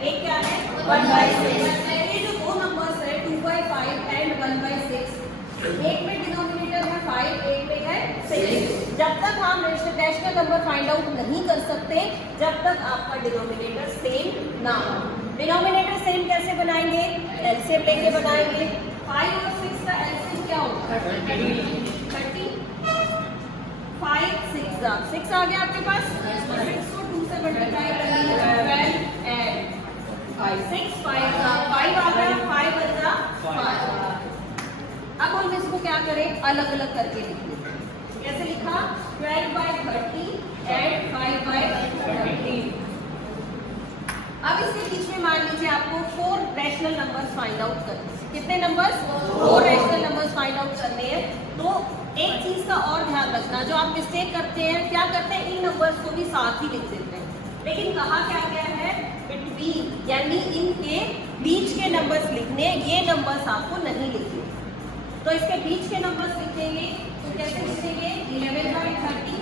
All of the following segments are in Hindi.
एक क्या है 1/6। ये जो दो नंबर्स है 2/5 एंड 1/6, एक में डिनोमिनेटर है 5, एक में है 6। जब तक हम रैशनल नंबर फाइंड आउट नहीं कर सकते जब तक आपका डिनोमिनेटर सेम ना हो। डिनोमिनेटर सेम कैसे बनाएंगे? एलसीएम लेके बनाएंगे। 5 और 6 का एलसीएम क्या होगा? 30। 5 6 आ गया आपके पास। 6 को 2 से मल्टीप्लाई करेंगे 12 एंड 5 6 5 आ गया, 5 बचा 5। अब हम इसको क्या करें? अलग अलग करके लिखें। कैसे लिखा? 12/30 एंड 5/30। अब इसके बीच में मान लीजिए आपको 4 रैशनल नंबर्स फाइंड आउट करने हैं। कितने numbers? 4 rational numbers find out करने हैं। तो एक चीज का और ध्यान रखना, जो आप मिस्टेक करते हैं, क्या करते हैं, इन नंबर्स को भी साथ ही लिख देते हैं, लेकिन कहा क्या गया है? बिटवीन, यानी इनके बीच के नंबर्स लिखने, ये नंबर्स आपको नहीं लिखने। तो इसके बीच के नंबर्स लिखेंगे तो कैसे लिखेंगे? 11/30,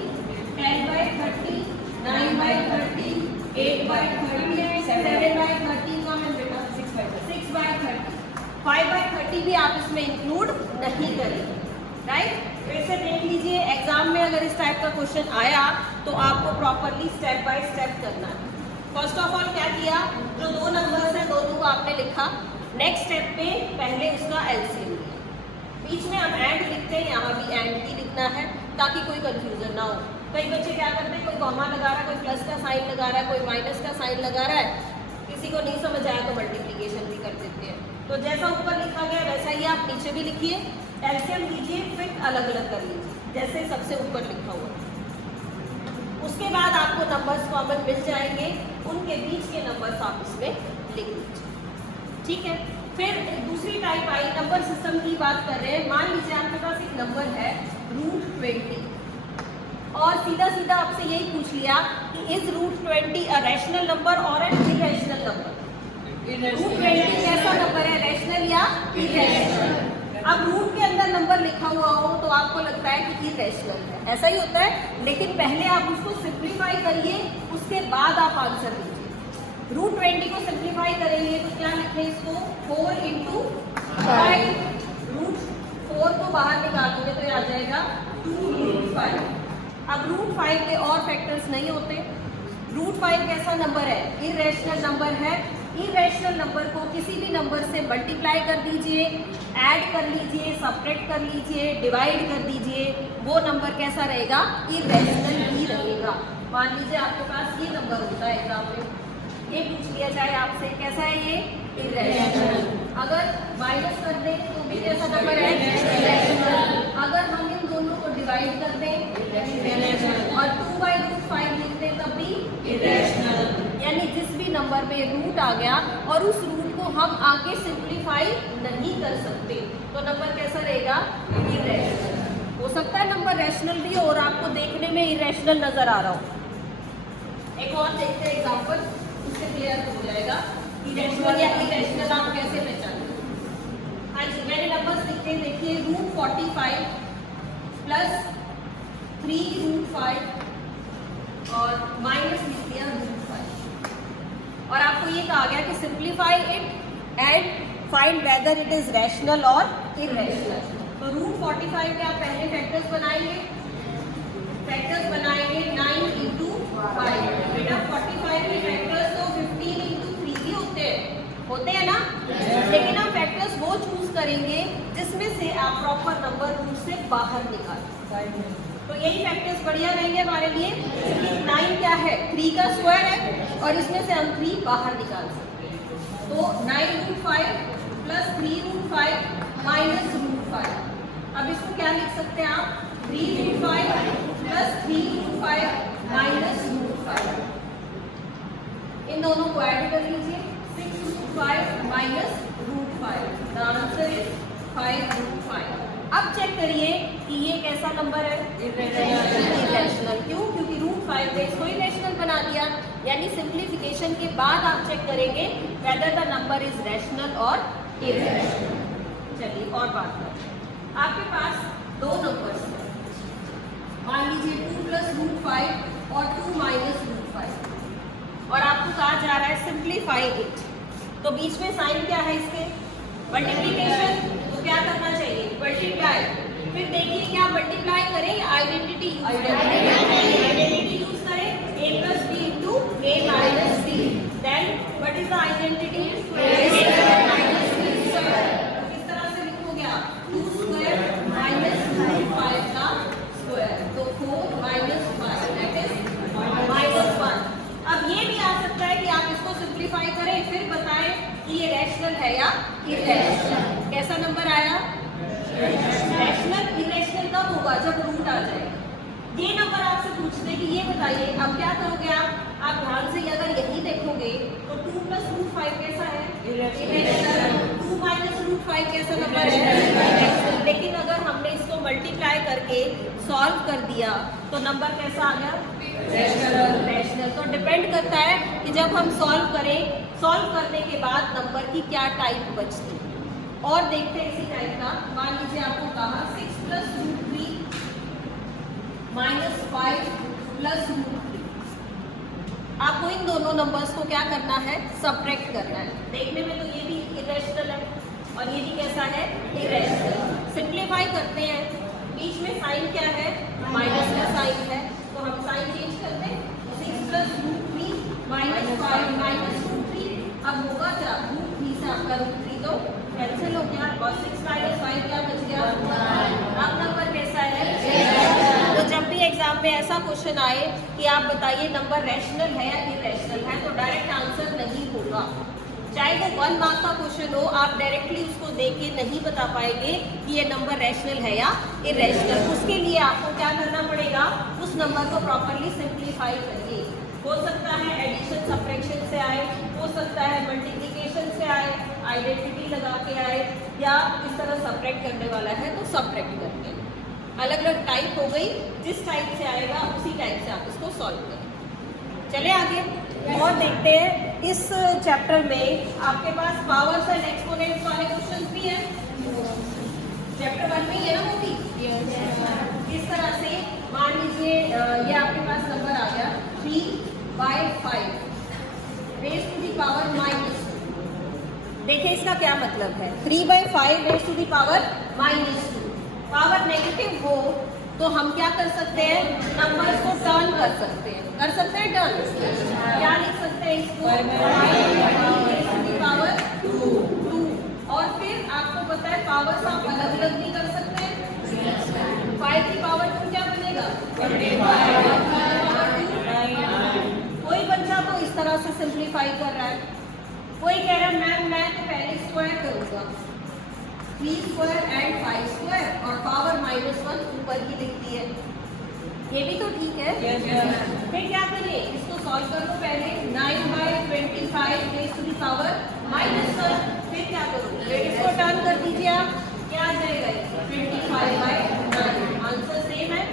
10/30, 9/30, 8/30, 7/30 का मैं बेटा 6/30, 5/30 भी आप इसमें इंक्लूड नहीं करेंगे, राइट? तो इसे देख लीजिए, एग्जाम में अगर इस टाइप का क्वेश्चन आया तो आपको प्रॉपरली स्टेप बाय स्टेप करना है। फर्स्ट ऑफ ऑल क्या किया? जो दो नंबर्स हैं दोनों को आपने लिखा। नेक्स्ट स्टेप पे पहले उसका एलसीएम लिया। बीच में हम एंड लिखते हैं, यहाँ भी एंड ही लिखना है ताकि कोई कंफ्यूजन ना हो। कई बच्चे क्या करते हैं, कोई कॉमा लगा रहा है, कोई प्लस का साइन लगा रहा है, कोई माइनस का साइन लगा रहा है, किसी को नहीं समझ आया तो मल्टीप्लिकेशन भी कर देते हैं। तो जैसा ऊपर लिखा गया वैसा ही आप नीचे भी लिखिए, एलसीएम लीजिए, फिर अलग अलग कर लीजिए जैसे सबसे ऊपर लिखा हुआ। उसके बाद आपको नंबर्स कॉमन मिल जाएंगे, उनके बीच के नंबर्स आप इसमें लिख लीजिए, ठीक है? फिर दूसरी टाइप आई, नंबर सिस्टम की बात कर रहे हैं। मान लीजिए आपके पास एक नंबर है √20 और सीधा सीधा आपसे यही पूछ लिया कि इज √20 अ रैशनल नंबर और एन इरेशनल नंबर? √20 कैसा नंबर है, रैशनल या इरेशनल? अब रूट के अंदर नंबर लिखा हुआ हो तो आपको लगता है कि इरेशनल है, ऐसा ही होता है, लेकिन पहले आप उसको सिंप्लीफाई करिए, उसके बाद आप आंसर लीजिए। √20 को सिंप्लीफाई करेंगे तो क्या लिखें इसको? 4 × 5। √4 को बाहर निकालोगे तो आ जाएगा 2√5। अब √5 के और फैक्टर्स नहीं होते। √5 कैसा नंबर है? इरेशनल नंबर है। इरेशनल नंबर को किसी भी नंबर से मल्टीप्लाई कर दीजिए, ऐड कर लीजिए, सब्ट्रैक्ट कर लीजिए, डिवाइड कर दीजिए, वो नंबर कैसा रहेगा? इरेशनल ही रहेगा। मान लीजिए आपके पास ये नंबर होता है एग्जाम में, ये पूछ लिया जाए आपसे, कैसा है ये? इरेशनल। अगर माइनस कर दें तो भी कैसा नंबर है? इरेशनल। अगर हम इन दोनों को डिवाइड कर दें और 2/√5 लिख दें तब भी इरेशनल। यानी जिस भी नंबर में रूट आ गया और उस रूट को हम आगे सिंप्लीफाई नहीं कर सकते तो नंबर कैसा रहेगा? इरेशनल। हो सकता है नंबर रैशनल भी हो और आपको देखने में इरेशनल नजर आ रहा हो। एक और देखते हैं एग्जांपल, उससे क्लियर हो जाएगा इरेशनल या इरेशनल आप कैसे पहचानेंगे। हाँ जी, मैंने नंबर्स लिखे हैं, देखिए √45 प्लस 3√5 और माइनस लिख दिया √5 और आपको ये कहा गया कि simplify it and find whether it is rational और इरेशनल। तो √45 के आप पहले फैक्टर्स बनाएंगे, 9 × 5। बेटा 45 के फैक्टर्स तो 15 × 3 भी होते हैं ना, लेकिन हम फैक्टर्स वो चूज करेंगे जिसमें से आप प्रॉपर नंबर रूट से बाहर निकालें। तो यही फैक्टर्स बढ़िया रहेंगे हमारे लिए। 9 क्या है? 3 का स्क्वायर है और इसमें से हम 3 बाहर निकाल सकते हैं। तो 9√5 प्लस 3√5 माइनस √5। अब इसको क्या लिख सकते हैं आप? 3√5 प्लस 3√5 माइनस √5। इन दोनों को ऐड कर लीजिए, 6√5 माइनस √5। The answer is 5√5। अब चेक करिए कि ये कैसा नंबर है? इरेशनल। क्यों? क्योंकि √5 ने इसको इरेशनल बना दिया। यानी सिंप्लीफिकेशन के बाद आप चेक करेंगे whether the number is rational और इरेशनल। चलिए और बात करते हैं। आपके पास दो नंबर्स हैं, मान लीजिए 2 + √5 और 2 - √5 और आपको कहा जा रहा है सिंप्लीफाई सिंप्लीफाई इट। तो बीच में साइन क्या है इसके? मल्टीप्लिकेशन। तो क्या करना चाहिए? मल्टीप्लाई। फिर देखिए क्या मल्टीप्लाई करें या आइडेंटिटी यूज करें? आइडेंटिटी यूज करें, a plus b into a minus b। Then what is the identity? किस तरह से लिखोगे आप? 2 स्क्वायर माइनस 5 का स्क्वायर, तो 4 minus 5 दैट इज -1। अब ये भी आ सकता है कि आप इसको सिंप्लीफाई करें, फिर बताएं कि ये रैशनल है या इरेशनल। कैसा नंबर आया? रैशनल। इरेशनल कब होगा? जब रूट आ जाए। ये नंबर आपसे पूछते हैं कि ये बताइए, अब क्या करोगे आप ध्यान से अगर यही देखोगे तो 2 plus √5 कैसा है? इरेशनल। 2 minus √5 कैसा नंबर है? लेकिन अगर हमने इसको मल्टीप्लाई करके सॉल्व कर दिया तो नंबर कैसा आ गया? रैशनल। तो डिपेंड करता है कि जब हम सॉल्व करें, सॉल्व करने के बाद नंबर की क्या टाइप बचती है। और देखते हैं इसी टाइप का। मान लीजिए आपको कहा 6 plus √3 minus 5 plus √3। आपको इन दोनों नंबर्स को क्या करना है? सब्ट्रैक्ट करना है। देखने में तो ये भी इरेशनल है और ये भी कैसा है? इरेशनल। सिंप्लीफाई करते हैं, बीच में साइन क्या है? माइनस का साइन है, तो हम साइन चेंज करते हैं। 6 plus √3 minus 5 minus √3। अब होगा क्या? √3 से आपका √3 तो कैंसिल हो गया और 6 minus 5 क्या बच गया? अब नंबर कैसा है? तो जब भी एग्जाम में ऐसा क्वेश्चन आए कि आप बताइए नंबर रैशनल है या इरेशनल है, तो डायरेक्ट आंसर नहीं होगा। चाहे वो 1 मार्क का क्वेश्चन हो, आप डायरेक्टली उसको देख के नहीं बता पाएंगे कि ये नंबर रैशनल है या इरेशनल। उसके लिए आपको क्या करना पड़ेगा? उस नंबर को प्रॉपरली सिंप्लीफाई करिए। हो सकता है एडिशन सब्ट्रैक्शन से आए, हो सकता है मल्टीप्लिकेशन से आए, आइडेंटिटी लगा के आए, या इस तरह सब्ट्रैक्ट करने वाला है तो सब्ट्रैक्ट करके। अलग अलग टाइप हो गई, जिस टाइप से आएगा उसी टाइप से आप इसको सॉल्व करें। चले आगे और देखते हैं। इस चैप्टर में आपके पास पावर्स एंड एक्सपोनेंट्स वाले क्वेश्चंस भी हैं। चैप्टर 1 में ही है ना वो भी। इस तरह से मान लीजिए ये आपके पास नंबर आ गया 3/5 रेज़ टू दी पावर -2। देखिए इसका क्या मतलब है? 3/5 raise to the power -2। Power negative हो तो हम क्या कर सकते हैं? नंबर्स को टर्न कर सकते हैं। कर सकते हैं टर्न। क्या लिख सकते हैं इसको? 5 की पावर 2। और फिर आपको पता है पावर्स आप अलग अलग भी कर सकते हैं। 5 की पावर 2 क्या बनेगा? 25। कोई बच्चा तो इस तरह से सिंप्लीफाई कर रहा है, कोई कह रहा है मैम मैं तो पहले स्क्वायर करूँगा, 3 स्क्वायर एंड 5 स्क्वायर और पावर -1 ऊपर की लिखती है। ये भी तो ठीक है। फिर क्या करिए? इसको सॉल्व कर लो पहले। 9/25 रेज़ टू दी पावर -1। फिर क्या करो? इसको टर्न कर दीजिए आप। क्या आ जाएगा? 25/9। आंसर सेम है।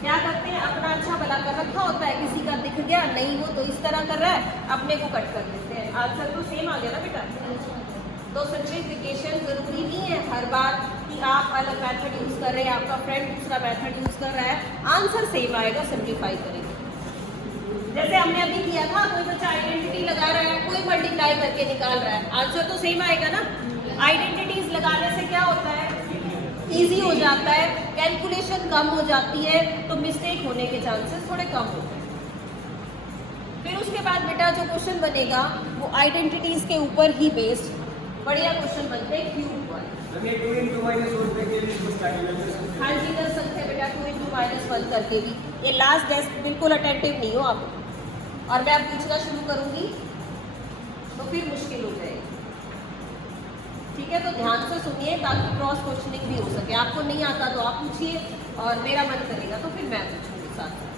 क्या करते हैं? अपना अच्छा भला कर रखा होता है, किसी का दिख गया नहीं हो तो इस तरह कर रहा है, अपने को कट कर देते हैं। आंसर तो सेम आ गया ना बेटा। तो सिंप्लीफिकेशन जरूरी नहीं है हर बार कि आप अलग मेथड यूज कर रहे हैं, आपका फ्रेंड दूसरा मेथड यूज कर रहा है, आंसर सेम आएगा। सिंप्लीफाई करेंगे जैसे हमने अभी किया था। कोई बच्चा आइडेंटिटी लगा रहा है, कोई मल्टीप्लाई करके निकाल रहा है, आंसर तो सेम आएगा ना। आइडेंटिटीज लगाने से क्या होता है? इजी हो जाता है, कैलकुलेशन कम हो जाती है, तो मिस्टेक होने के चांसेस थोड़े कम होते हैं। फिर उसके बाद बेटा जो क्वेश्चन बनेगा वो आइडेंटिटीज के ऊपर ही बेस्ड बढ़िया क्वेश्चन बनते हैं। क्यूब 1 हाँ जी कर सकते हैं बेटा, 2 into -1 करके भी। ये लास्ट टेस्ट बिल्कुल अटेंटिव नहीं हो आप, और मैं अब पूछना शुरू करूंगी तो फिर मुश्किल हो जाएगी। ठीक है, तो ध्यान से सुनिए ताकि क्रॉस क्वेश्चनिंग भी हो सके। आपको नहीं आता तो आप पूछिए और मेरा मन करेगा तो फिर मैं पूछूंगी साथ साथ।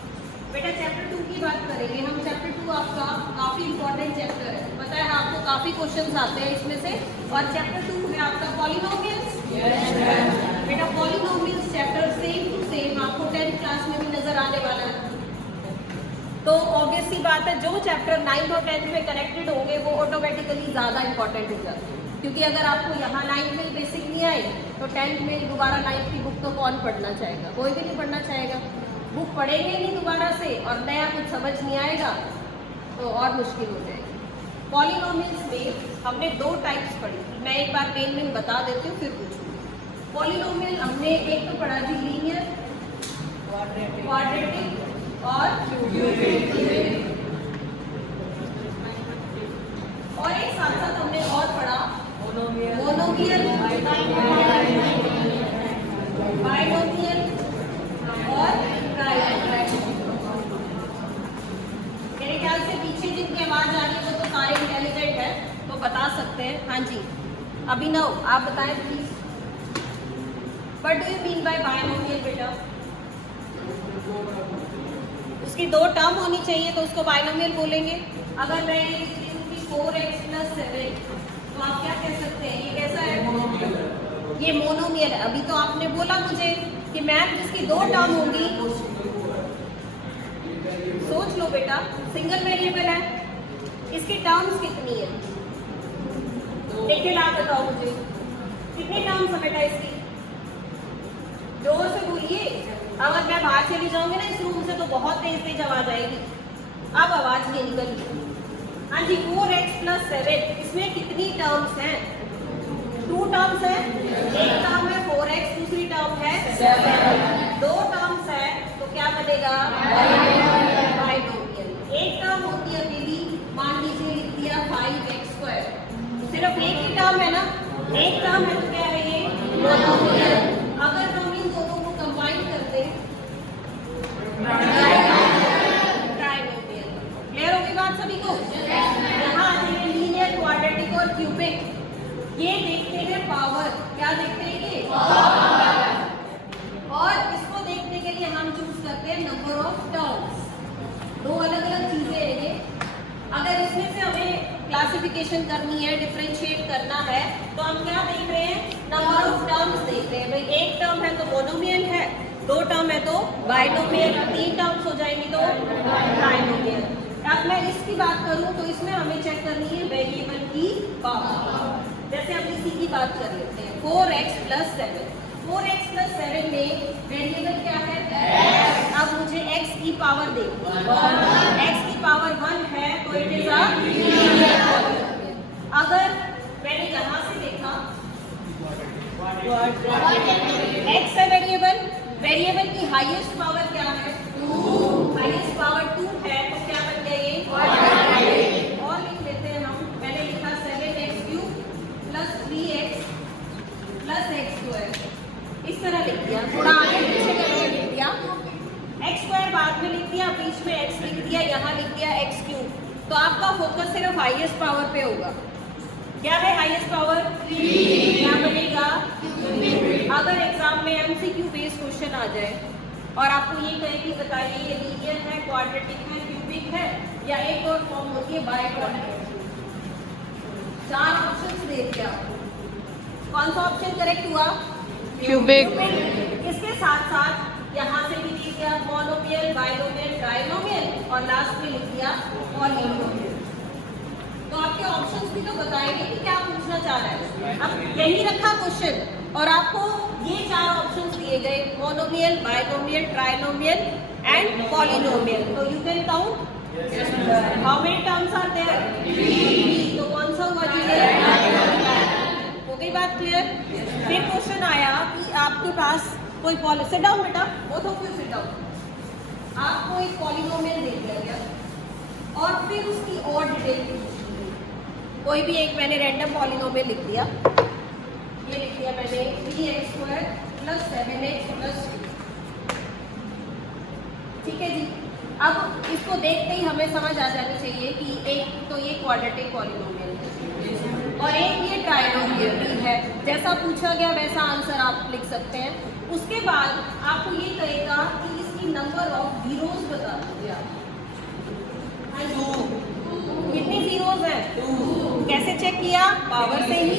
बेटा चैप्टर 2 की बात करेंगे हम। चैप्टर 2 आपका काफ़ी इंपॉर्टेंट चैप्टर है, पता है आपको काफ़ी क्वेश्चंस आते हैं इसमें से। और चैप्टर 2 में आपका पॉलिनोमियल्स। बेटा polynomials chapter same to same आपको 10th क्लास में भी नजर आने वाला है। तो ऑब्वियस सी बात है, जो चैप्टर 9th और 10th में कनेक्टेड होंगे वो ऑटोमेटिकली ज़्यादा इंपॉर्टेंट हो जाते हैं, क्योंकि अगर आपको यहाँ 9th में बेसिक नहीं आए तो 10th में दोबारा 9th की बुक तो कौन पढ़ना चाहेगा? कोई भी नहीं पढ़ना चाहेगा। बुक पढ़ेंगे नहीं दोबारा से और नया कुछ समझ नहीं आएगा तो और मुश्किल हो जाएगी। पॉलिनोमियल्स में हमने दो टाइप्स पढ़ी थी, मैं एक बार मेन बता देती हूँ फिर पूछूंगी। पॉलिनोमियल हमने एक तो पढ़ा थी लीनियर, क्वाड्रेटिक और क्यूबिक, और एक साथ साथ हमने और पढ़ा मोनोमियल, बाइनोमियल और ट्राइनोमियल। मेरे ख्याल से पीछे जिनकी आवाज आ रही है वो तो सारे इंटेलिजेंट है, तो बता सकते हैं। हाँ जी, अभिनव आप बताएं please, what do you mean by binomial बेटा? उसकी दो टर्म होनी चाहिए तो उसको बाइनोमियल बोलेंगे। अगर मैं ये लिख रही हूँ कि 4x + 7, तो आप क्या कह सकते हैं, ये कैसा है? ये मोनोमियल है। अभी तो आपने बोला मुझे कि मैम जिसकी दो टर्म होगी, सोच लो बेटा, सिंगल वेरिएबल है, इसकी टर्म्स कितनी है? एक ला बताओ मुझे, कितनी टर्म्स है बेटा इसकी? जोर से बोलिए, अगर मैं बाहर चली जाऊंगी ना इस रूम से तो बहुत तेज तेज आवाज आएगी। अब आवाज नहीं निकली। हाँ जी, 4x + 7, इसमें कितनी टर्म्स हैं? 2 टर्म्स है, एक टर्म है 4x, दूसरी टर्म है 7। 2 टर्म्स है तो क्या बनेगा? बाइनोमियल। एक टर्म होती है बेबी, मान लीजिए लिख दिया 5x², सिर्फ एक ही टर्म है ना, एक टर्म है तो क्या है ये? मोनोमियल। अगर हम इन दोनों को कंबाइन कर दें, ट्राइनोमियल। क्लियर होगी बात सभी को? यहाँ आ जाइए, लीनियर, क्वाड्रेटिक और क्यूबिक, ये देखते हैं पावर, क्या देखते हैं ये? और इसको देखने के लिए हम चूज करते हैं नंबर ऑफ टर्म्स। दो अलग अलग चीजें हैं ये। अगर इसमें से हमें क्लासिफिकेशन करनी है, डिफरेंशिएट करना है, तो हम क्या देख रहे हैं? नंबर ऑफ टर्म्स देख रहे हैं। भाई एक टर्म है तो मोनोमियल है, 2 टर्म है तो बाइनोमियल, 3 टर्म्स हो जाएंगी तो ट्राइनोमियल। अब मैं इसकी बात करूं तो इसमें हमें चेक करनी है वेरिएबल की पावर। जैसे हम इसी की बात कर लेते हैं, 4x + 7। 4x + 7 में वेरिएबल क्या है? x। अब मुझे x की पावर देखनी है। x की पावर 1 है तो it is a linear polynomial. अगर मैंने यहाँ से देखा x है वेरिएबल, वेरिएबल की हाईएस्ट पावर क्या है? 2। हाईएस्ट पावर 2 है तो क्या बन गया ये? और लिख लेते हैं हम, मैंने लिखा 7x³ + 3x + x², इस तरह लिख दिया, थोड़ा आगे पीछे करके लिख दिया। x² बाद में लिख दिया, बीच में x लिख दिया, यहाँ लिख दिया x³। तो आपका फोकस सिर्फ हाईएस्ट पावर पे होगा। क्या है हाईएस्ट पावर? 3। क्या बनेगा? अगर एग्जाम में MCQ बेस्ड क्वेश्चन आ जाए और आपको ये कहे कि बताइए ये लीनियर है, क्वाड्रेटिक है, क्यूबिक है, या एक और फॉर्म होती है बाइक्वाड्रेटिक, 4 ऑप्शंस दे दिया, कौन सा ऑप्शन करेक्ट हुआ? क्यूबिक। इसके साथ साथ यहाँ से भी लिख दिया मोनोमियल, बाइनोमियल, ट्राइनोमियल, और लास्ट में लिख दिया पॉलिनोमियल। तो आपके ऑप्शंस भी तो बताएंगे कि क्या पूछना चाह रहा है। अब यही रखा क्वेश्चन और आपको ये 4 ऑप्शंस दिए गए, monomial, binomial, trinomial and polynomial. तो you can count how many terms are there? 3। तो कौन सा हुआ जी? हो गई बात क्लियर? फिर क्वेश्चन आया कि आपके पास कोई सिट डाउन बेटा, both of you sit down. आपको एक पॉलिनोमियल दे दिया गया और फिर उसकी और डिटेल, कोई भी एक मैंने रैंडम पॉलिनोमियल लिख दिया, ये लिख दिया मैंने 3x² + 7x + 2। ठीक है जी। अब इसको देखते ही हमें समझ आ जानी चाहिए कि एक तो ये क्वाड्रेटिक पॉलिनोमियल है और एक ये ट्राइनोमियल है। जैसा पूछा गया वैसा आंसर आप लिख सकते हैं। उसके बाद आपको ये कहेगा कि इसकी नंबर ऑफ जीरोस बता दीजिए आप। कितनी जीरोस है? 2। कैसे चेक किया? पावर से ही।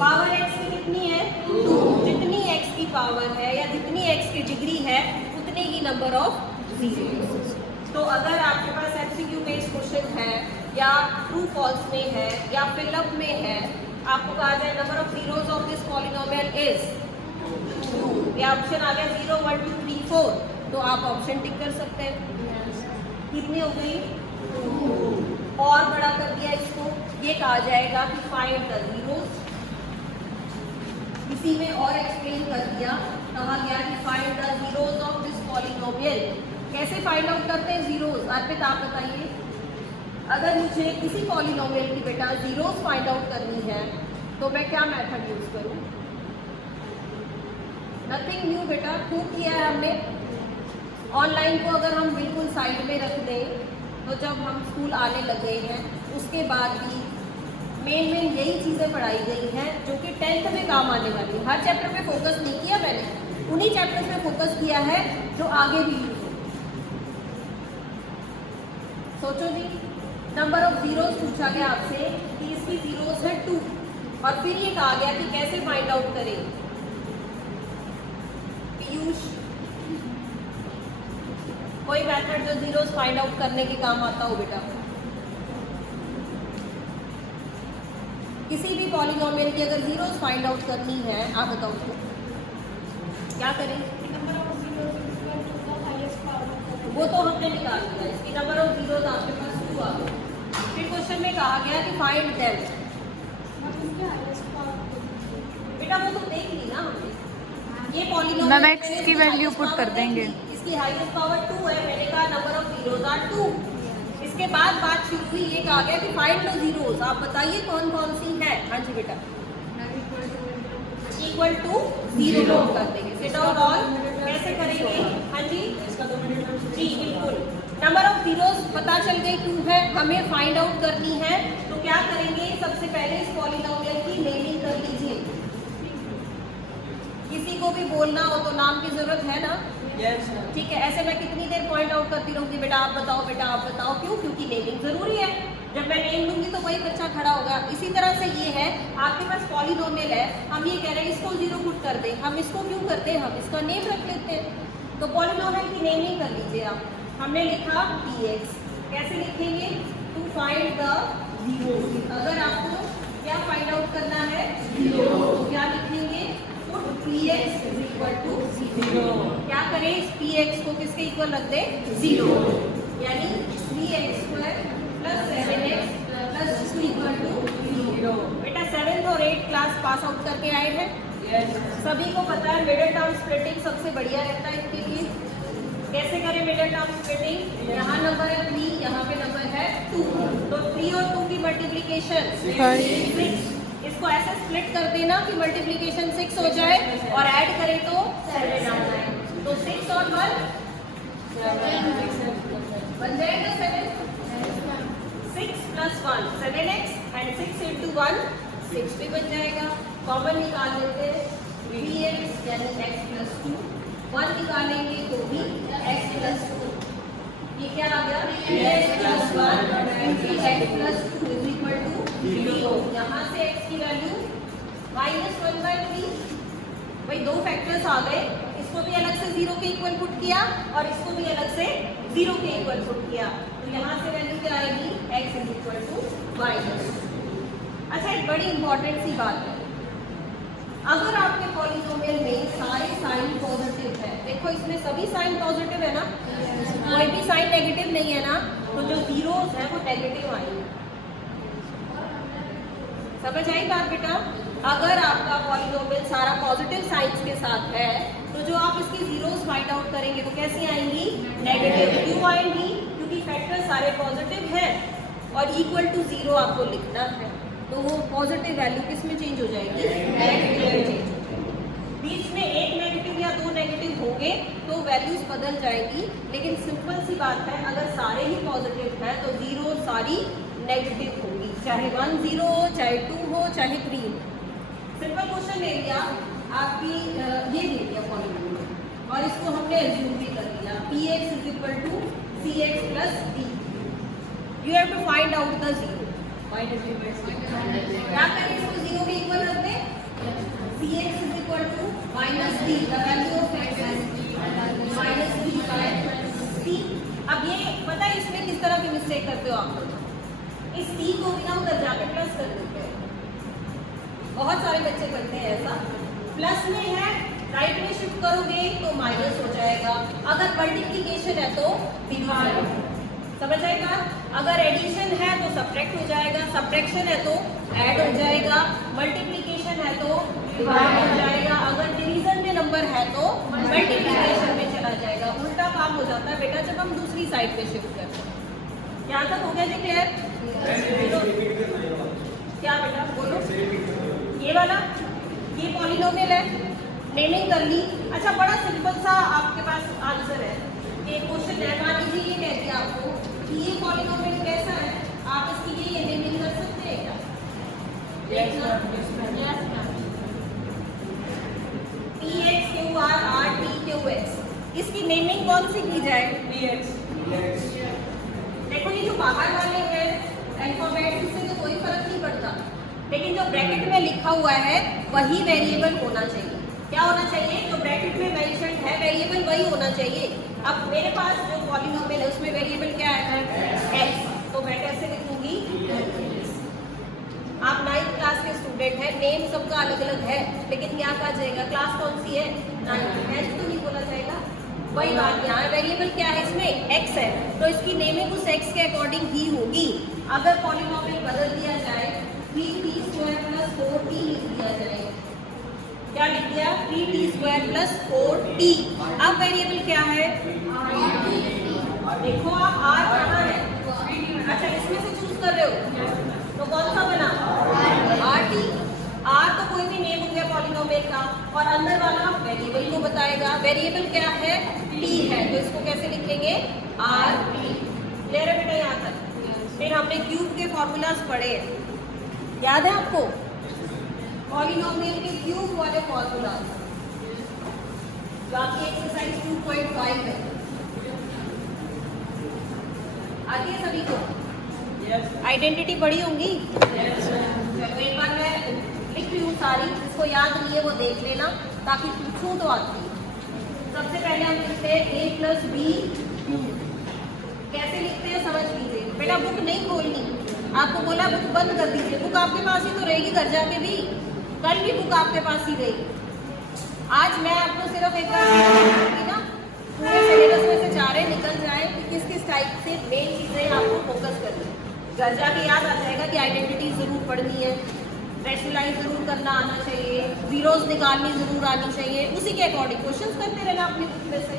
पावर x की कितनी है? 2। जितनी x की पावर है या जितनी x की डिग्री है उतने ही नंबर ऑफ जीरोस। तो अगर आपके पास MCQ बेस्ड क्वेश्चन है या ट्रू फॉल्स में है या फिलअप में है, आपको कहा जाए number of zeros of this polynomial is 2, या ऑप्शन आ गया 0 1 2 3 4, तो आप ऑप्शन टिक कर सकते हैं। कितनी हो गई? 2। और बड़ा कर दिया इसको एक आ जाएगा कि फाइंड द जीरोस। इसी में और एक्सप्लेन कर दिया, कहा गया कि find the zeros of this polynomial. कैसे फाइंड आउट करते हैं जीरोस? अर्पित आप बताइए। अगर मुझे किसी पॉलिनोमियल की बेटा जीरोस फाइंड आउट करनी है तो मैं क्या मेथड यूज करूं? नथिंग न्यू बेटा, खूब किया है हमने। ऑनलाइन को अगर हम बिल्कुल साइड में रख दें तो जब हम स्कूल आने लगे हैं उसके बाद भी मेन यही चीज़ें पढ़ाई गई हैं जो कि 10th में काम आने वाली है। हर चैप्टर पे फोकस नहीं किया मैंने, उन्हीं चैप्टर्स में फोकस किया है जो आगे भी यूज हो। सोचो जी, नंबर ऑफ जीरोस पूछा गया आपसे कि इसकी जीरोस है 2 और फिर ये कहा गया कि कैसे फाइंड आउट करें। पीयूष, कोई मेथड जो जीरोस फाइंड आउट करने के काम आता हो बेटा? किसी भी पॉलिनोमियल की अगर जीरोस फाइंड आउट करनी है, आप बताओ तो क्या करें? वो तो हमने निकाल दिया, इसकी नंबर ऑफ जीरोस आपके पास 2 आ गए। फिर क्वेश्चन में कहा गया कि फाइंड देम। बेटा वो तो देख ली ना हमने, ये पॉलिनोमियल मैम x की वैल्यू पुट कर देंगे। इसकी हाईएस्ट पावर 2 है, मैंने कहा नंबर ऑफ जीरोस आर 2। इसके बाद बात शुरू हुई, ये कहा गया कि फाइंड द जीरोस। आप बताइए कौन कौन सी है? हाँ जी बेटा, इक्वल टू 0 नोट कर देंगे। सेट आउट ऑल कैसे करेंगे? हाँ जी जी बिल्कुल। नंबर ऑफ जीरोस पता चल गई 2 है, हमें फाइंड आउट करनी है तो क्या करेंगे? सबसे पहले इस पॉलिनोमियल की नेमिंग कर लीजिए। किसी को भी बोलना हो तो नाम की जरूरत है ना? ठीक है। ऐसे मैं कितनी देर पॉइंट आउट करती रहूंगी, बेटा आप बताओ, बेटा आप बताओ। क्यों? क्योंकि नेमिंग जरूरी है। जब मैं नेम दूंगी तो वही बच्चा खड़ा होगा। इसी तरह से ये है, आपके पास पॉलिनोमियल है, हम ये कह रहे हैं इसको 0 पुट कर दें। हम इसको क्यों करते हैं? हम इसका नेम रख लेते हैं। तो पॉलिनोमियल की नेमिंग कर लीजिए आप। हमने लिखा px, कैसे लिखेंगे? To find the zeros. अगर आपको क्या फाइंड आउट करना है? जीरो, तो क्या लिखेंगे? Put px is equal to 0। क्या करें? इस px को किसके इक्वल रख दें? 0, यानी 3x² plus 7x plus 2 equal to 0। बेटा 7th और 8th क्लास पास आउट करके आए हैं? सभी को पता है मिडिल टर्म स्प्लिटिंग सबसे बढ़िया रहता है इसके लिए। कैसे करें मिडिल टर्म स्प्लिटिंग? यहाँ नंबर है 3, यहाँ पे नंबर है 2, तो 3 और 2 की मल्टीप्लीकेशन 6। इसको ऐसे स्प्लिट कर देना कि मल्टीप्लीकेशन 6 हो जाए और ऐड करें तो 7 आ जाए। तो 6 और 1 बन जाएगा 7। 6 प्लस 1 7x एंड 6 into 1 6 भी बन जाएगा। कॉमन निकाल लेते हैं, px यानी x प्लस 2, 1 निकालेंगे तो भी x प्लस 2। ये क्या आ गया? px plus 1 into x plus 2 is equal to 0। यहाँ से x की वैल्यू -1/3। भाई 2 फैक्टर्स आ गए, इसको भी अलग से 0 के इक्वल पुट किया और इसको भी अलग से 0 के इक्वल पुट किया। तो यहाँ से वैल्यू क्या आएगी? x is equal to -2। अच्छा, एक बड़ी इंपॉर्टेंट सी बात है, अगर आपके पॉलिनोमियल में सारे साइन पॉजिटिव है, देखो इसमें सभी साइन पॉजिटिव है ना, कोई भी साइन नेगेटिव नहीं है ना, तो जो जीरोस है वो नेगेटिव आएंगे। समझ आई बात बेटा? अगर आपका पॉलिनोमियल सारा पॉजिटिव साइंस के साथ है तो जो आप इसकी जीरोस फाइंड आउट करेंगे तो कैसी आएंगी? नेगेटिव। क्यों आएंगी? क्योंकि फैक्टर सारे पॉजिटिव है और इक्वल टू 0 आपको लिखना है, तो वो पॉजिटिव वैल्यू किस में चेंज हो जाएगी? नेगेटिव में चेंज हो जाएगी। बीच में एक नेगेटिव या 2 नेगेटिव होंगे तो वैल्यूज बदल जाएगी, लेकिन सिंपल सी बात है, अगर सारे ही पॉजिटिव है तो जीरो सारी नेगेटिव होगी, चाहे 1 0 हो, चाहे 2 हो, चाहे 3 हो। सिंपल क्वेश्चन ले लिया आपकी, ये दे दिया पॉलिनोमियल और इसको हमने एज्यूम भी कर लिया, px is equal to cx plus d। You have to find out the zero. क्या करें? इसको 0 के इक्वल रख दें, cx is equal to -d, the value of x is -d/c। अब ये पता है इसमें किस तरह की मिस्टेक करते हो आप लोग? इस c को भी ना उधर जाके प्लस कर देते हैं, बहुत सारे बच्चे करते हैं ऐसा। प्लस में है, राइट में शिफ्ट करोगे तो माइनस हो जाएगा, अगर मल्टीप्लिकेशन है तो डिवीजन। समझ आएगा? अगर एडिशन है तो सब्ट्रैक्ट हो जाएगा, सब्ट्रैक्शन है तो ऐड हो जाएगा, मल्टीप्लिकेशन है तो डिवाइड हो जाएगा, अगर डिवीजन में नंबर है तो मल्टीप्लिकेशन में चला जाएगा। उल्टा काम हो जाता है बेटा जब हम दूसरी साइड पे शिफ्ट करते हैं। यहाँ तक हो गया जी क्लियर? क्या बेटा बोलो? ये वाला ये पॉलिनोमियल है, नेमिंग कर ली। अच्छा बड़ा सिंपल सा आपके पास आंसर है। एक क्वेश्चन है, मान लीजिए ये कह दिया आपको कि ये पॉलिनोमियल कैसा है, आप इसकी ये नेमिंग कर सकते हैं क्या? PXQRRTQX, इसकी नेमिंग कौन सी की जाए? देखो ये जो बाहर वाले हैं अल्फाबेट, इससे तो कोई फर्क नहीं पड़ता, लेकिन जो ब्रैकेट में लिखा हुआ है वही वेरिएबल होना चाहिए। क्या होना चाहिए? जो ब्रैकेट में मेंशन है वेरिएबल वही होना चाहिए। अब मेरे पास जो पॉलिनोमियल है उसमें वेरिएबल क्या है? x, तो मैं कैसे लिखूंगी? आप 9th क्लास के स्टूडेंट हैं, नेम सबका अलग अलग है, लेकिन यहाँ कहा जाएगा क्लास कौन सी है? 9th, तो नहीं बोला जाएगा। वही बात यहाँ वेरिएबल क्या है, इसमें x है, तो इसकी नेमिंग उस x के अकॉर्डिंग ही होगी। अगर पॉलिनोमियल बदल दिया जाए 3t² + 4t लिख दिया जाए, क्या लिख दिया? 3t² + 4t। अब वेरिएबल क्या है? देखो आप r कहाँ है? अच्छा इसमें से चूज कर रहे हो तो कौन सा बना? rt। r तो कोई भी नेम हो गया पॉलिनोमियल का, और अंदर वाला वेरिएबल को बताएगा। वेरिएबल क्या है? t है, तो इसको कैसे लिखेंगे? rt। क्लियर है बेटा यहाँ तक? फिर हमने क्यूब के फॉर्मूलाज पढ़े हैं, याद है आपको? पॉलिनोमियल के क्यूब वाले फॉर्मूलाज जो आपकी एक्सरसाइज 2.5 है, आती है सभी को? आइडेंटिटी पढ़ी होंगी? चलो एक बार मैं लिख रही हूँ सारी, जिसको याद नहीं है वो देख लेना, ताकि पूछूं तो आती है। सबसे पहले हम लिखते हैं a + b। कैसे लिखते हैं समझ लीजिए बेटा, बुक नहीं खोलनी। आपको बोला बुक बंद कर दीजिए, बुक आपके पास ही तो रहेगी घर जाके भी, कल भी बुक आपके पास ही रहेगी। आज मैं आपको सिर्फ एक बार ना पूरे सिलेबस में से चारे निकल जाए कि किस किस टाइप से मेन चीज़ें आपको फोकस करनी है। घर जाके याद आ जाएगा कि आइडेंटिटी ज़रूर पढ़नी है, रैशनलाइज ज़रूर करना आना चाहिए, जीरोस निकालनी ज़रूर आनी चाहिए, उसी के अकॉर्डिंग क्वेश्चंस करते रहना अपनी बुक में से।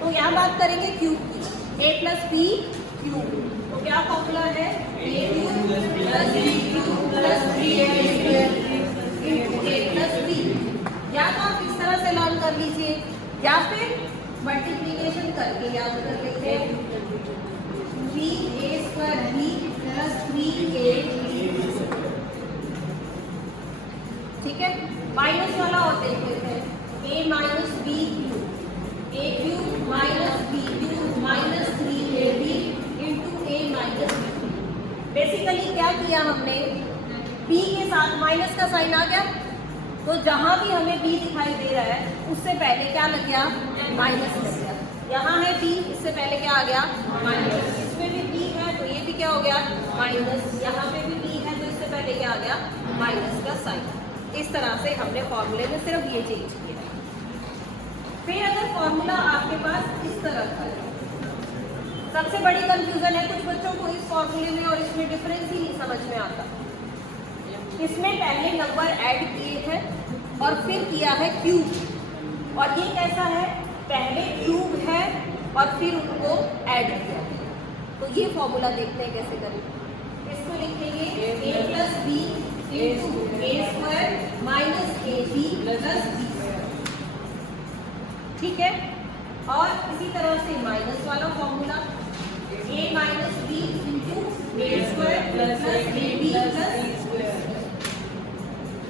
तो यहाँ बात करेंगे क्यूब की, a + b क्यूब। तो क्या फॉर्मूला है? a³ + b³ + 3a² × a + b। या तो आप इस तरह से लर्न कर लीजिए, या फिर मल्टीप्लिकेशन करके याद कर लीजिए। 3a² b + 3ab। ठीक है, माइनस वाला और देख लेते हैं। a - b³ a³ - b³ - 3ab × a - b। Basically क्या किया हमने? b के साथ माइनस का साइन आ गया, तो जहां भी हमें b दिखाई दे रहा है उससे पहले क्या लग गया? माइनस लग गया। यहाँ है b, इससे पहले क्या आ गया? माइनस। इसमें भी b है तो ये भी क्या हो गया? माइनस। यहाँ पे भी b है तो इससे पहले क्या आ गया? माइनस का साइन। इस तरह से हमने फॉर्मूले में सिर्फ ये चेंज किया। फिर अगर फॉर्मूला आपके पास इस तरह का है, सबसे बड़ी कंफ्यूजन है कुछ बच्चों को इस फॉर्मूले में और इसमें डिफरेंस ही नहीं समझ में आता। इसमें पहले नंबर ऐड किए हैं और फिर किया है क्यूब, और ये कैसा है? पहले क्यूब है और फिर उनको ऐड किया। तो ये फॉर्मूला देखते हैं कैसे करें। इसको लिखेंगे a + b × a² - ab + b। ठीक है, और इसी तरह से माइनस वाला formula a - b × a² + ab + b²।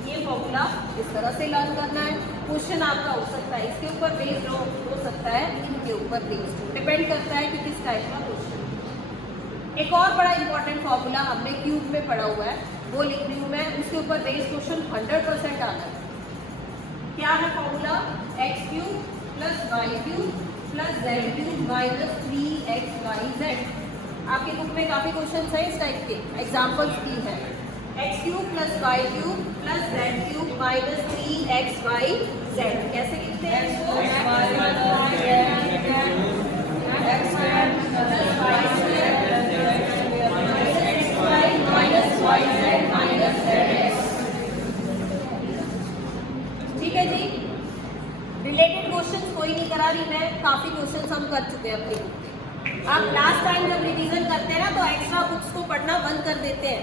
ये फॉर्मूला इस तरह से लर्न करना है। क्वेश्चन आपका हो सकता है इसके ऊपर बेस्ड हो सकता है इनके ऊपर बेस्ड, डिपेंड करता है कि किस टाइप का क्वेश्चन। एक और बड़ा इंपॉर्टेंट फॉर्मूला हमने क्यूब में पढ़ा हुआ है, वो लिख रही हूँ मैं, उसके ऊपर बेस्ड क्वेश्चन 100% आना है। क्या है formula? x³ + y³ + z³ - 3xyz। आपकी बुक में काफ़ी क्वेश्चन है इस टाइप के, एग्जाम्पल्स की है। x³ + y³ + z³ - 3xyz। कैसे लिखते हैं इसको? XYZ minus ZX। ठीक है जी। रिलेटेड क्वेश्चंस कोई नहीं करा रही मैं, काफ़ी क्वेश्चंस हम कर चुके हैं अपनी बुक में। आप लास्ट टाइम जब रिवीजन करते हैं ना तो एक्स्ट्रा बुक्स को पढ़ना बंद कर देते हैं,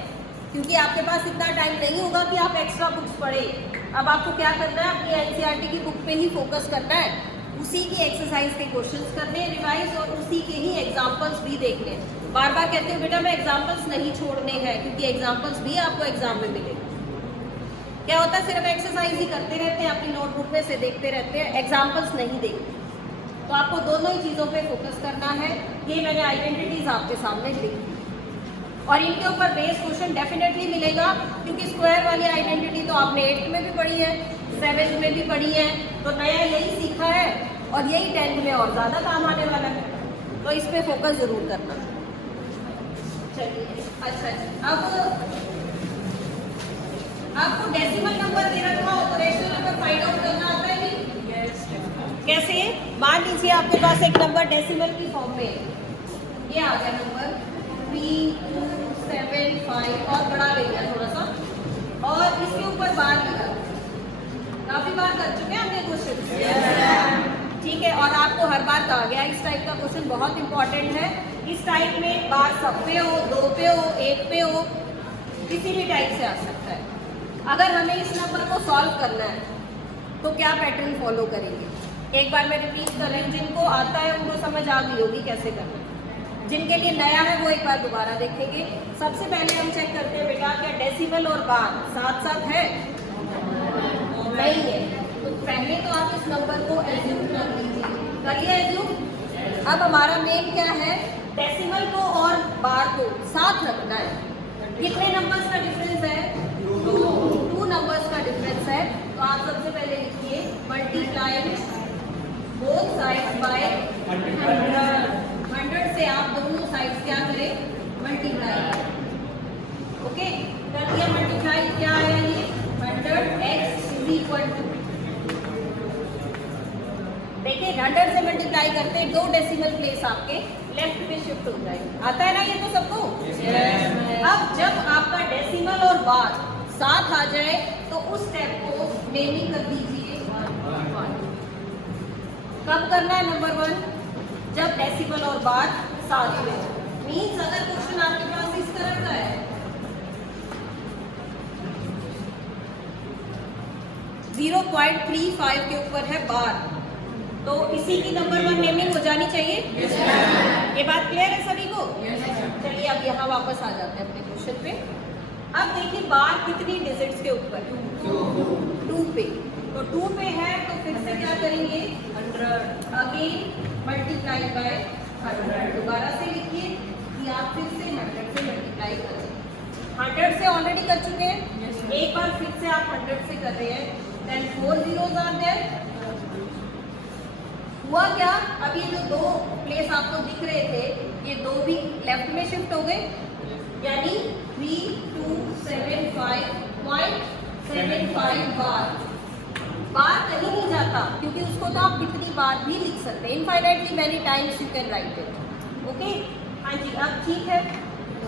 क्योंकि आपके पास इतना टाइम नहीं होगा कि आप एक्स्ट्रा बुक्स पढ़ें। अब आपको क्या करना है, अपनी एनसीईआरटी की बुक पे ही फोकस करना है, उसी की एक्सरसाइज के क्वेश्चंस करने हैं रिवाइज, और उसी के ही एग्जाम्पल्स भी देखने हैं। बार बार कहते हो बेटा मैं एग्जाम्पल्स नहीं छोड़ने हैं, क्योंकि एग्जाम्पल्स भी आपको एग्जाम में मिलेंगे। क्या होता है, सिर्फ एक्सरसाइज ही करते रहते हैं, अपनी नोटबुक में से देखते रहते हैं, एग्जाम्पल्स नहीं देखते। तो आपको दोनों ही चीज़ों पे फोकस करना है। ये मैंने आइडेंटिटीज आपके सामने लिख दी, और इनके ऊपर बेस क्वेश्चन डेफिनेटली मिलेगा, क्योंकि स्क्वायर वाली आइडेंटिटी तो आपने 8th में भी पढ़ी है, 7th में भी पढ़ी है, तो नया यही सीखा है, और यही 10th में और ज़्यादा काम आने वाला है, तो इस पर फोकस ज़रूर करना। चलिए अच्छा जी, अब आपको डेसिमल नंबर दे रखा हो तो रेशनल नंबर फाइंड आउट करना आता है नहीं? कैसे? मान लीजिए आपके पास एक नंबर डेसिमल की फॉर्म में है, ये आ गया नंबर 3275, और बढ़ा लेंगे थोड़ा सा, और इसके ऊपर बार लिखा। काफी बार कर चुके हैं हमने क्वेश्चन, ठीक है, और आपको हर बार कहा गया इस टाइप का क्वेश्चन बहुत इंपॉर्टेंट है। इस टाइप में बार सब पे हो, 2 पे हो, 1 पे हो, किसी भी टाइप से आ सकता है। अगर हमें इस नंबर को सॉल्व करना है तो क्या पैटर्न फॉलो करेंगे? एक बार मैं रिपीट कर रही हूँ, जिनको आता है उनको समझ आ गई होगी कैसे करना है, जिनके लिए नया है वो एक बार दोबारा देखेंगे। सबसे पहले हम चेक करते हैं बेटा क्या डेसिमल और बार साथ साथ है? नहीं है, तो पहले तो आप इस नंबर को एज्यूम कर लीजिए, करिए एज्यूम। अब हमारा मेन क्या है, डेसिमल को और बार को साथ रखना है। कितने नंबर्स का डिफरेंस है? 2 नंबर्स का डिफरेंस है, तो आप सबसे पहले लिखिए मल्टीप्लाई बोथ साइड्स बाय 100 से आप दोनों साइड्स क्या करें? मल्टीप्लाई। ओके, कर दिया मल्टीप्लाई, क्या आया ये 100x इज इक्वल टू, देखिए 100 से मल्टीप्लाई करते हैं, 2 डेसिमल प्लेस आपके लेफ्ट में शिफ्ट हो जाएगी। आता है ना ये तो सबको? अब जब आपका डेसिमल और बार साथ आ जाए तो उस स्टेप को नेमिंग कर दीजिए 1। कब करना है? नंबर 1, जब डेसिमल और बार साथ में। मीन्स अगर क्वेश्चन आपके पास इस तरह का है, 0.35 के ऊपर है बार, तो इसी की नंबर 1 नेमिंग हो जानी चाहिए। ये बात क्लियर है सभी को? चलिए अब यहाँ वापस आ जाते हैं अपने क्वेश्चन पे। अब देखिए बार कितनी डिजिट्स के ऊपर? 2 पे, तो 2 पे है तो फिर से क्या करेंगे? 100 अगेन मल्टीप्लाई बाय 100। दोबारा से लिखिए कि आप फिर से 100 से मल्टीप्लाई करें। 100 से ऑलरेडी कर चुके हैं, एक बार फिर से आप 100 से कर रहे हैं, देन 4 zeros आर देयर। हुआ क्या? अब ये जो 2 प्लेस आपको दिख रहे थे, ये 2 भी लेफ्ट में शिफ्ट हो गए, यानी 3275.75 बार कहीं नहीं जाता, क्योंकि उसको तो आप कितनी बार भी लिख सकते हैं, infinitely many times you can write it. Okay, हाँ जी, अब ठीक है, तो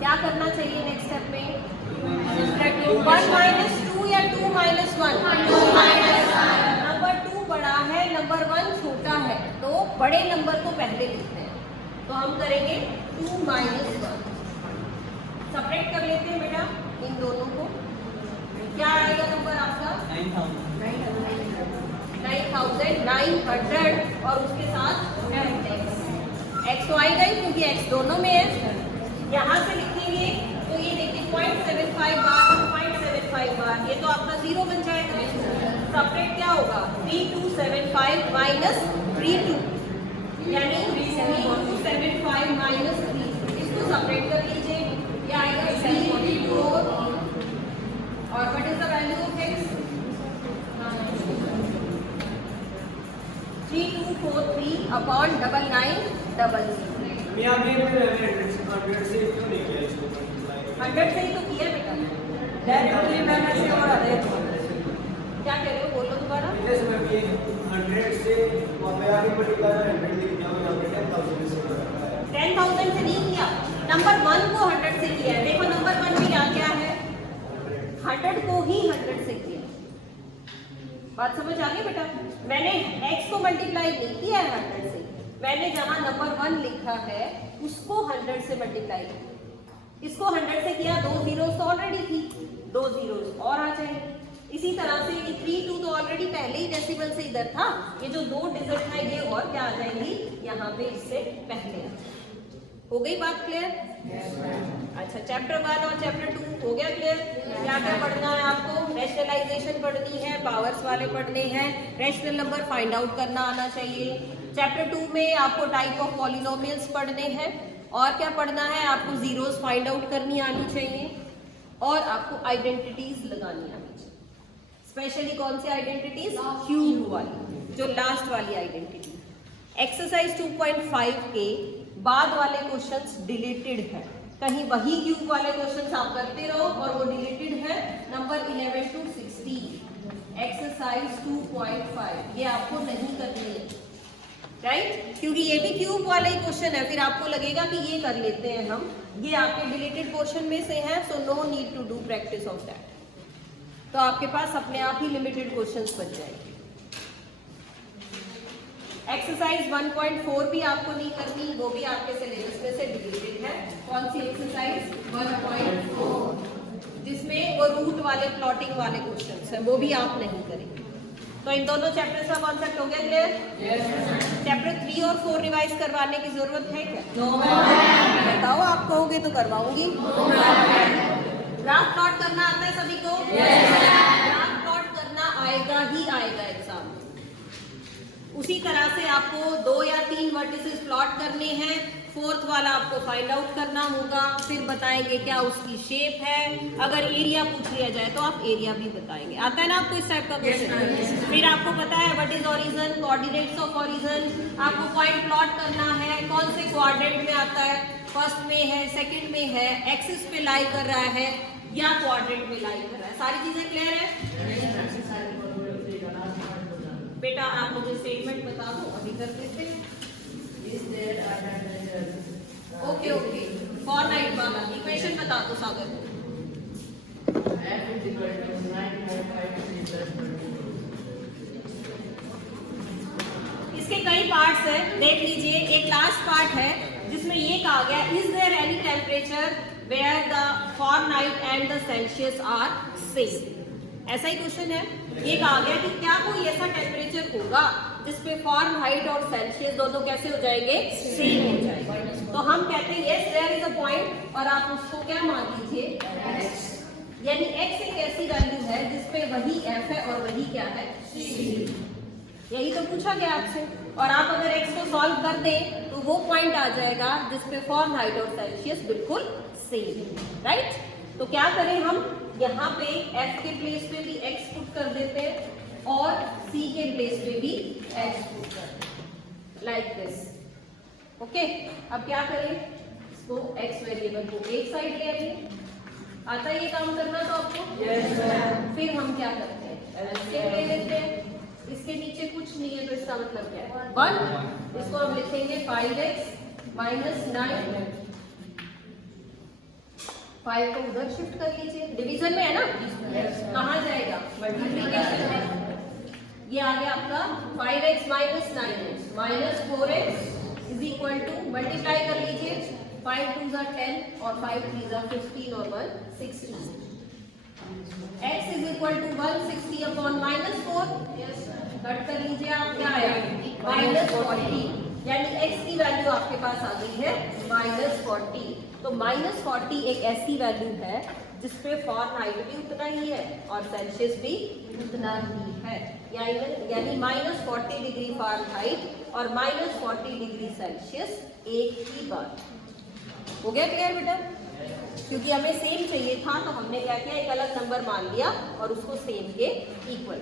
क्या करना चाहिए नेक्स्ट स्टेप में? 1 - 2 या 2 - 1? नंबर 2 बड़ा है, नंबर 1 छोटा है, तो बड़े नंबर को पहले लिखते हैं, तो हम करेंगे 2 - 1। सेपरेट कर लेते हैं बेटा इन दोनों को। क्या आएगा नंबर आपका? 9,900, और उसके साथ x तो आएगा ही, क्योंकि x दोनों में है। यहाँ से लिखेंगे तो ये देखिए 0.75 बार, 0.75 बार, ये तो आपका 0 बन जाएगा। सेपरेट क्या होगा? 3275 माइनस 32, यानी 3275 माइनस 3, इसको सेपरेट कर लीजिए, ये आएगा 344, और what is the value of x? 3243 upon 9900। मैं आगे फिर 100 से क्यों नहीं किया इसको? 100 से ही तो किया बेटा। डेट मैं से और आ रहे क्या कह रहे हो, बोलो दोबारा। जैसे मैं ये 100 से वहां पे आगे मल्टीप्लाई 100 लिख दिया, यहाँ पे 10,000 से 10,000 से नहीं किया, नंबर 1 को 100 से किया है। देखो नंबर 1 में क्या क्या है, 100 को ही 100 से किया। बात समझ आ गई बेटा? मैंने x को मल्टीप्लाई नहीं किया है 100 से, मैंने जहां नंबर 1 लिखा है उसको 100 से मल्टीप्लाई किया। इसको 100 से किया, 2 जीरोस तो ऑलरेडी थी, 2 जीरोस और आ जाएंगे। इसी तरह से ये 3 2 तो ऑलरेडी पहले ही डेसिमल से इधर था, ये जो 2 डिजिट है ये और क्या आ जाएंगी यहाँ पे इससे पहले आ जाएंगी। हो गई बात क्लियर? अच्छा, चैप्टर 1 और चैप्टर 2 हो गया क्लियर? क्या क्या पढ़ना है आपको? रैशनलाइजेशन पढ़नी है, पावर्स वाले पढ़ने हैं, रैशनल नंबर फाइंड आउट करना आना चाहिए। चैप्टर 2 में आपको टाइप ऑफ पॉलिनोमियल्स पढ़ने हैं, और क्या पढ़ना है आपको? जीरोस फाइंड आउट करनी आनी चाहिए, और आपको आइडेंटिटीज लगानी आनी चाहिए। स्पेशली कौन सी आइडेंटिटीज? क्यूब वाली, जो लास्ट वाली आइडेंटिटी। एक्सरसाइज 2.5 के बाद वाले क्वेश्चंस डिलीटेड है, कहीं वही क्यूब वाले क्वेश्चंस आप करते रहो और वो डिलीटेड है। नंबर 11 to 16 एक्सरसाइज 2.5 ये आपको नहीं करनी है, राइट? क्योंकि ये भी क्यूब वाला ही क्वेश्चन है, फिर आपको लगेगा कि ये कर लेते हैं हम, ये आपके डिलीटेड पोर्शन में से है, so no need to do practice of that. तो आपके पास अपने आप ही लिमिटेड क्वेश्चंस बच जाएंगे। एक्सरसाइज 1.4 भी आपको नहीं करनी, वो भी आपके सिलेबस में से डिलीटेड है। कौन सी एक्सरसाइज? 1.4, जिसमें वो रूट वाले प्लॉटिंग वाले क्वेश्चंस हैं, वो भी आप नहीं करेंगे। तो इन दोनों चैप्टर्स का कॉन्सेप्ट हो गया क्लियर? चैप्टर 3 और 4 रिवाइज करवाने की जरूरत है क्या? बताओ, आप कहोगे तो करवाऊंगी। ग्राफ प्लॉट करना आता है सभी को? ग्राफ प्लॉट करना आएगा ही आएगा एग्जाम में। उसी तरह से आपको 2 या 3 वर्टिसेस प्लॉट करने हैं, 4th वाला आपको फाइंड आउट करना होगा, फिर बताएंगे क्या उसकी शेप है। अगर एरिया पूछ लिया जाए तो आप एरिया भी बताएंगे। आता है ना आपको इस टाइप का क्वेश्चन? फिर आपको पता है what is origin, coordinates of origin, आपको पॉइंट प्लॉट करना है, कौन से क्वाड्रेंट में आता है, फर्स्ट में है, सेकंड में है, एक्सिस पे लाई कर रहा है या क्वाड्रेंट में लाई कर रहा है। सारी चीजें क्लियर है बेटा? आप मुझे स्टेटमेंट बता दो, अभी कर देते हैं। ओके ओके, फॉरनाइट वाला इक्वेशन बता दो सागर। इसके कई पार्ट्स हैं, देख लीजिए। एक लास्ट पार्ट है जिसमें ये कहा गया, is there any temperature where the Fahrenheit and the Celsius are same. ऐसा ही क्वेश्चन है। ये कहा गया कि क्या कोई ऐसा टेम्परेचर होगा जिसपे फॉरनहाइट और सेल्सियस दोनों कैसे हो जाएंगे? सेम हो जाएंगे। तो हम कहते हैं yes there is a point, और आप उसको क्या मान लीजिए? x। यानी x एक ऐसी वैल्यू है जिसपे वही f है और वही क्या है? c। यही तो पूछा गया आपसे। और आप अगर x को सॉल्व कर दें तो वो पॉइंट आ जाएगा जिसपे फॉरनहाइट और सेल्सियस बिल्कुल सेम, राइट? तो क्या करें हम? यहाँ पे f के प्लेस पे भी x पुट कर देते हैं और c के प्लेस पे भी x पुट कर देते हैं, लाइक दिस। ओके, अब क्या करें? इसको x वेरिएबल को एक साइड ले आइए। आता है ये काम करना तो आपको? yes, फिर हम क्या करते हैं? एलसीएम ले लेते हैं। इसके नीचे कुछ नहीं है तो इसका मतलब क्या है? 1। इसको हम लिखेंगे 5x माइनस 9। 5 को उधर शिफ्ट कर लीजिए, डिवीजन में है ना? कहाँ जाएगा? मल्टीप्लिकेशन में। ये आ गया आपका 5x minus 9x minus 4x is equal to, multiply कर लीजिए, 5 2 are 10 और 5 3 are 15 और 1 16। x is equal to 160 upon minus 4, cut कर लीजिए आप, क्या आएगा? माइनस 40। यानी x की वैल्यू आपके पास आ गई है माइनस 40। तो माइनस 40 एक ऐसी वैल्यू है जिसपे फॉरनहाइट भी उतना ही है और सेल्सियस भी उतना ही है। यानी माइनस 40 डिग्री फॉरनहाइट और माइनस 40 डिग्री सेल्सियस एक ही बात। हो गया क्लियर बेटा? क्योंकि हमें सेम चाहिए था तो हमने क्या किया, एक अलग नंबर मान लिया और उसको सेम के इक्वल।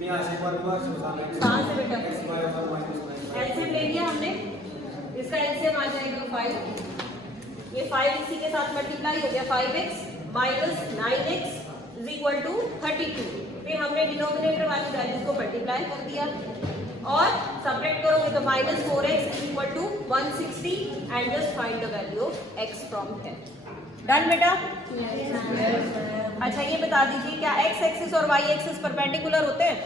कहाँ से बेटा? एलसीएम ले लिया हमने, इसका एलसीएम आ जाएगा 5। ये 5 इसी के साथ मल्टीप्लाई हो गया, 5x minus 9x is equal to 32। फिर हमने डिनोमिनेटर वाली वैल्यू को मल्टीप्लाई कर दिया, और सब्ट्रैक्ट करोगे तो -4x = 160 and just find the value of x from here. Done बेटा? अच्छा ये बता दीजिए क्या x एक्सिस और y एक्सिस परपेंडिकुलर होते हैं?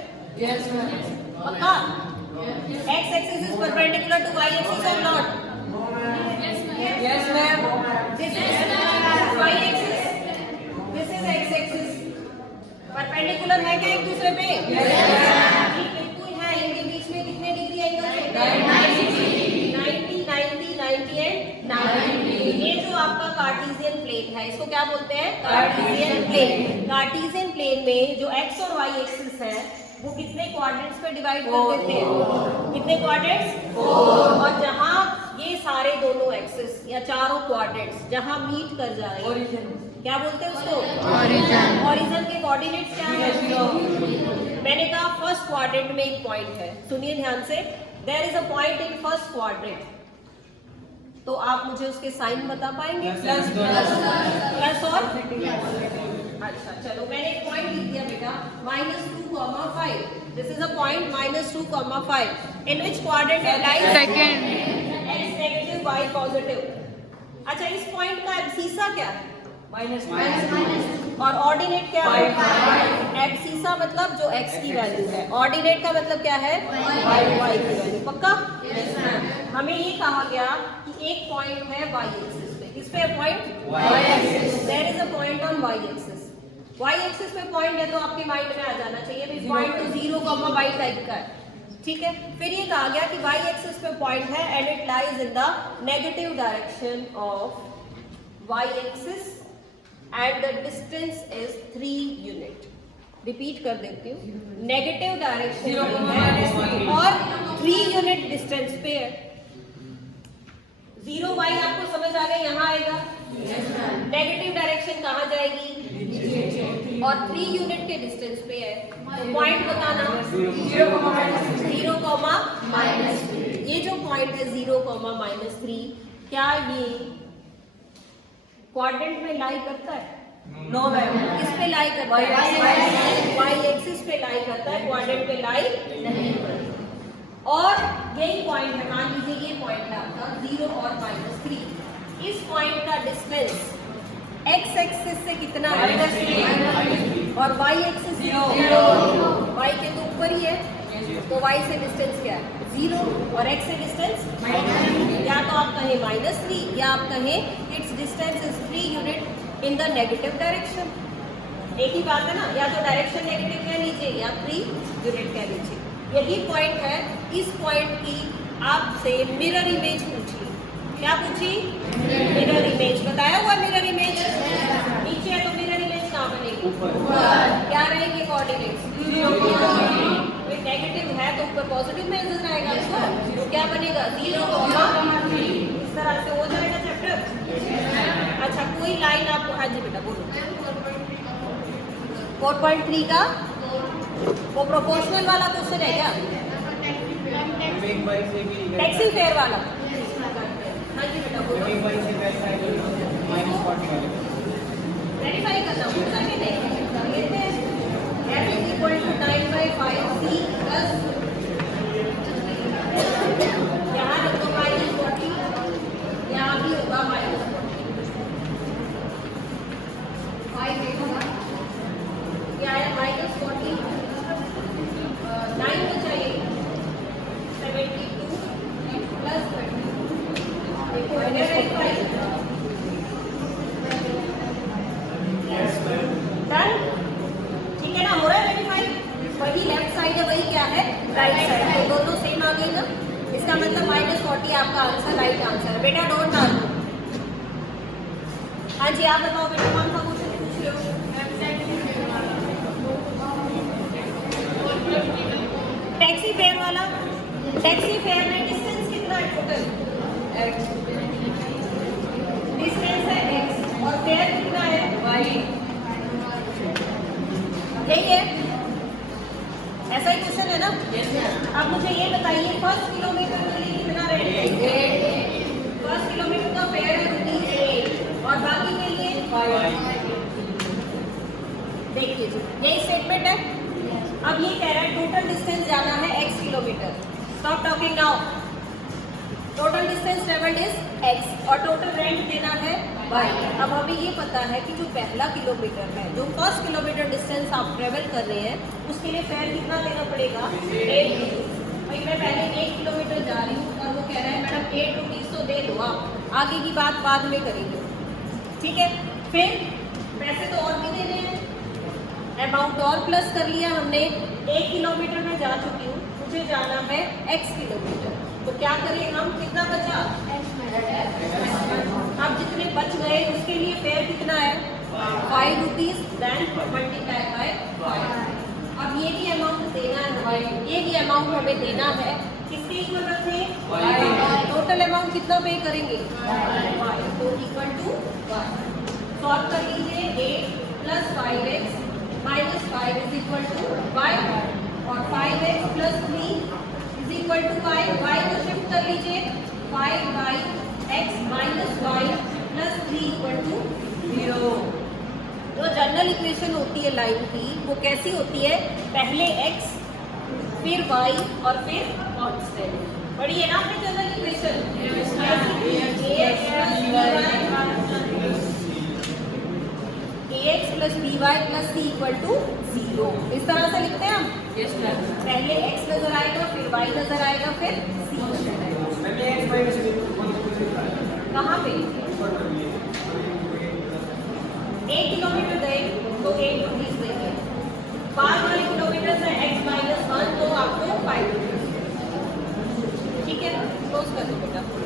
Yes, ma'am. पक्का? x axis is perpendicular to y axis और not? Yes, ma'am. This is y axis. This is x axis. Perpendicular है क्या एक दूसरे पे? बिल्कुल है. इनके बीच में कितने डिग्री एंगल होते हैं? 90, 90, 90 एंड 90. ये जो आपका कार्टेशियन प्लेन है इसको क्या बोलते हैं? Cartesian plane. कार्टेशियन प्लेन में जो x और y एक्सिस है वो कितने क्वाड्रेंट्स पे डिवाइड कर देते हैं? कितने क्वाड्रेंट्स? 4. और जहां ये सारे दोनों एक्सिस या चारों क्वाड्रेंट्स जहां मीट कर जाए क्या बोलते हैं उसको? ओरिजिन. ओरिजिन के कोऑर्डिनेट्स क्या है? मैंने कहा फर्स्ट क्वाड्रेंट में एक पॉइंट है. सुनिए ध्यान से. There is a point in first quadrant. तो आप मुझे उसके साइन बता पाएंगे? प्लस और अच्छा चलो मैंने एक पॉइंट लिख दिया बेटा -2,5. This is a point -2,5 in which quadrant it lies? Second. x negative y positive. अच्छा इस पॉइंट का एब्सिसा क्या है? और ऑर्डिनेट क्या है? एब्सिसा मतलब जो x की वैल्यू है. ऑर्डिनेट का मतलब क्या है? y की वैल्यू. पक्का? हमें ये कहा गया कि एक पॉइंट है y एक्सिस पे. किस पे point? y axis. There is a point on y axis. y axis पे पॉइंट है तो आपके माइंड में आ जाना चाहिए भी पॉइंट तो 0, y टाइप का है. ठीक है. फिर ये कहा गया कि y एक्सिस पे पॉइंट है and it lies in the negative direction of y axis and the distance is 3 unit. Repeat कर देती हूँ. नेगेटिव डायरेक्शन और 3 यूनिट डिस्टेंस पे है. 0 y आपको समझ आ गया? यहाँ आएगा. नेगेटिव डायरेक्शन कहाँ जाएगी? और 3 यूनिट के डिस्टेंस पे है. पॉइंट बताना 0,-3. ये जो पॉइंट है 0,-3 क्या ये क्वाड्रेंट में लाई करता है? No ma'am. किस पे लाई करता है? y एक्सिस पे लाई करता है. क्वाड्रेंट पे लाई नहीं करता. और यही पॉइंट है. मान लीजिए ये पॉइंट है आपका 0 और -3. इस पॉइंट का डिस्टेंस x एक्सिस से कितना है? और y एक्सिस 0. y के तो ऊपर ही है तो y से डिस्टेंस क्या है? 0. और x से डिस्टेंस या तो आप कहें -3 या आप कहें it's distance is 3 unit in the negative direction. एक ही बात है ना. या तो डायरेक्शन नेगेटिव कह लीजिए या 3 यूनिट कह लीजिए. यही पॉइंट है. इस पॉइंट की आपसे मिरर इमेज पूछी. क्या पूछी? Mirror image. बताया हुआ मिरर इमेज. नीचे है तो मिरर इमेज कहाँ बनेगी? क्या रहेंगे कोऑर्डिनेट्स? नेगेटिव है तो ऊपर पॉजिटिव में नजर आएगा इसको. तो क्या बनेगा? 0,3. इस तरह से हो जाएगा चैप्टर. अच्छा कोई लाइन आपको? हाँ जी बेटा बोलो. 4.3 का वो प्रोपोर्शनल वाला क्वेश्चन है क्या? टैक्सी फेयर वाला. हाँ जी बेटा बोलो. वेरीफाई करना पूछा कि नहीं? लेते हैं f = 9/5c प्लस यहाँ रखो -40. यहाँ भी होगा -40. 5 देखोगा क्या है? -40 9 तो चाहिए 72 प्लस 20. देखो डन. ठीक है ना? हो रहा है वेरीफाई. वही लेफ्ट साइड है वही क्या है? Right side. तो दोनों सेम आ गई ना. इसका मतलब -40 आपका आंसर राइट आंसर है. बेटा डोंट आर्ग्यू. हाँ जी आप बताओ बेटा कौन सा क्वेश्चन पूछ रहे हो? टैक्सी फेयर वाला. टैक्सी फेयर में डिस्टेंस कितना है टोटल? डिस्टेंस है x और फेयर कितना है? y. यही है. ऐसा ही क्वेश्चन है ना? अब मुझे ये बताइए फर्स्ट किलोमीटर के लिए कितना रेट है? फर्स्ट किलोमीटर का फेयर है ₹8 और बाकी के लिए देखिए यही स्टेटमेंट है. अब ये कह रहा है टोटल डिस्टेंस जाना है x kilometre. Stop talking now. Total distance travelled is x और टोटल रेंट देना है y। अब हमें ये पता है कि जो पहला किलोमीटर है, जो फर्स्ट किलोमीटर डिस्टेंस आप ट्रेवल कर रहे हैं, उसके लिए फेयर कितना देना पड़ेगा? 8 रुपीज़। भाई मैं पहले 1 किलोमीटर जा रही हूँ और वो कह रहा है मैडम 8 रुपीज़ तो दे दो आप, आगे की बात बाद में करेंगे, ठीक है। फिर पैसे तो और भी देने हैं, अमाउंट और प्लस कर लिया हमने। 1 किलोमीटर में जा चुकी हूँ, मुझे जाना है x किलोमीटर, तो क्या करें हम? कितना बचा? अब जितने बच गए उसके लिए फेयर कितना है? 5 रुपीज़, देन मल्टीप्लाई बाय 5। अब ये भी अमाउंट देना है, ये भी अमाउंट हमें देना है, किसके इक्वल रखें? टोटल अमाउंट कितना पे करेंगे? y, तो इक्वल टू y। सॉल्व कर लीजिए। 8 plus 5x minus 5 is equal to y और 5x plus 3 is equal to y। y को शिफ्ट कर लीजिए, 5 by x minus y plus 3 equal to 0। जो जनरल इक्वेशन होती है लाइन की, वो कैसी होती है? पहले x फिर y और फिर कांस्टेंट। पढ़िए ना आपने general equation? ax plus by plus c equal to 0। इस तरह से लिखते हैं हम। Yes, ma'am. पहले x नजर आएगा, फिर y नजर आएगा, फिर c नजर आएगा। मैंने x माइनस कहाँ पे? 1 किलोमीटर गए तो 8 रुपीज़ देंगे। 5 वाले किलोमीटर से x माइनस 1 तो आपको 5 रुपीज़। ठीक है, क्लोज कर दो बेटा।